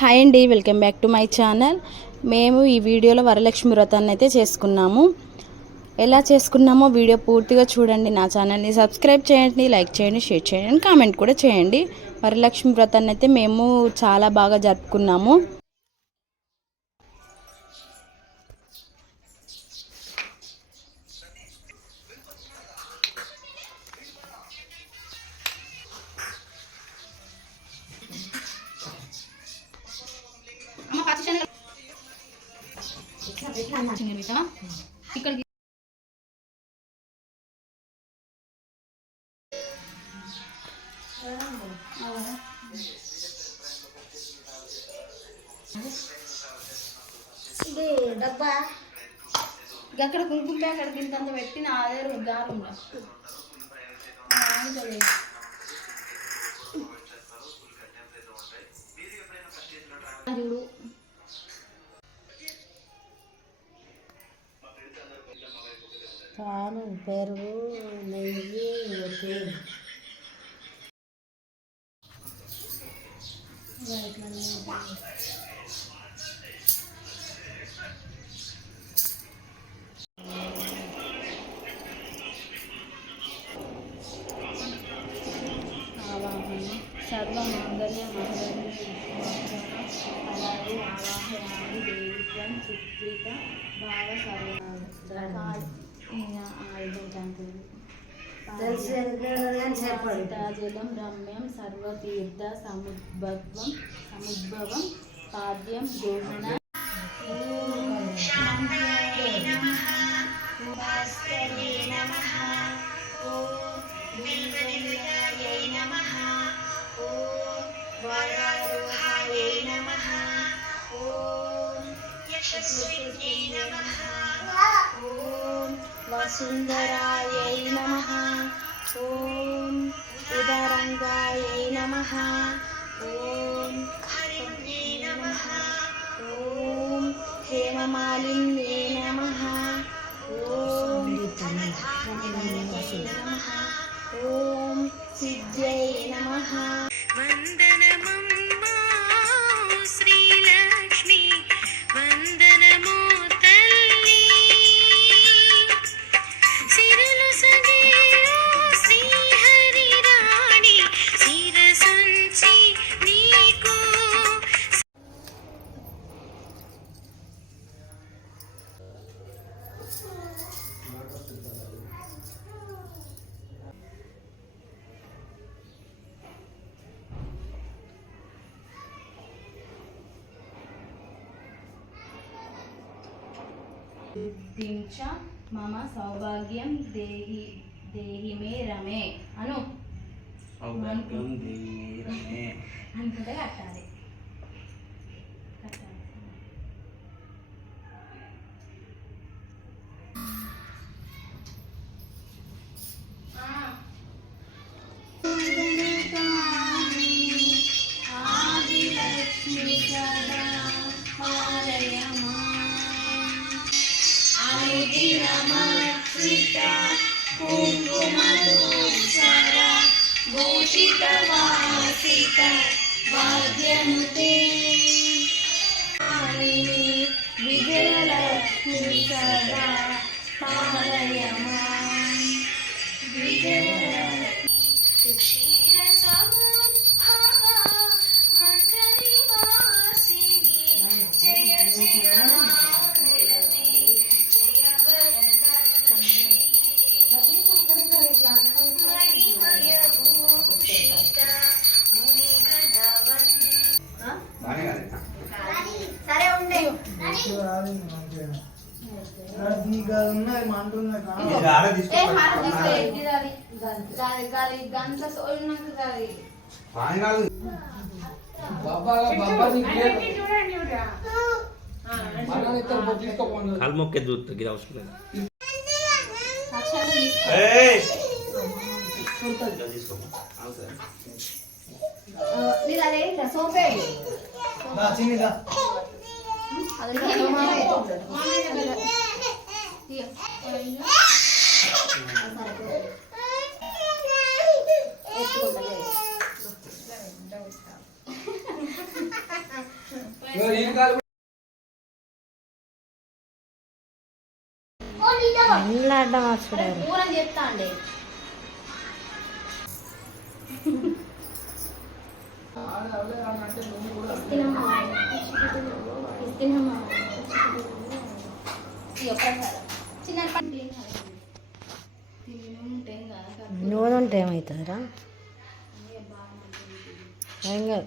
Hi అండి welcome back to my channel. మేము ఈ వీడియోలో వరలక్ష్మి వ్రతాన్ని అయితే చేసుకున్నాము. ఎలా చేసుకున్నామో వీడియో పూర్తిగా చూడండి. నా ఛానల్ని సబ్స్క్రైబ్ చేయండి లైక్ చేయండి షేర్ చేయండి కామెంట్ కూడా చేయండి. వరలక్ష్మి వ్రతాన్ని అయితే మేము చాలా బాగా జరుపుకున్నాము. ఇక్కడ ఇది డబ్బా. అక్కడ కుంకుమ అక్కడ ఇంతంత పెట్టి నా అదే దారం చూడు. పాలు పెరుగు నెయ్యి మంగళ్య అలాగే ఆవాహయామి దేవిత్వం చిత్రిత భావ సర్వ తెలిసి కానీ చెప్పండి జలం రమ్యం సర్వతీర్థ సముద్భవం సముద్భవం పాద్యం గోహణ వసుంధరాయై నమ ఓం ఉదరంగాయై నమ ఓం నమ ఓం హేమమాలిన్యే నమ ఓం సిద్ధించ మమ సౌభాగ్యం దేహి దేహి మే రమే. అను. అనుకుంటే కట్టాలి విజయలక్ష్మి ఇది ఆడ తీసుకో గంట సోలినాక కాదు పాని కాదు కాలు మొక్కే దూత గిది అవసరం లేదు. తీసుకో అడ్డం వస్తున్నాడు ఊరని చెప్తా అండి నూనె ఉంటే ఏమవుతుందిరా? ఏం కాదు.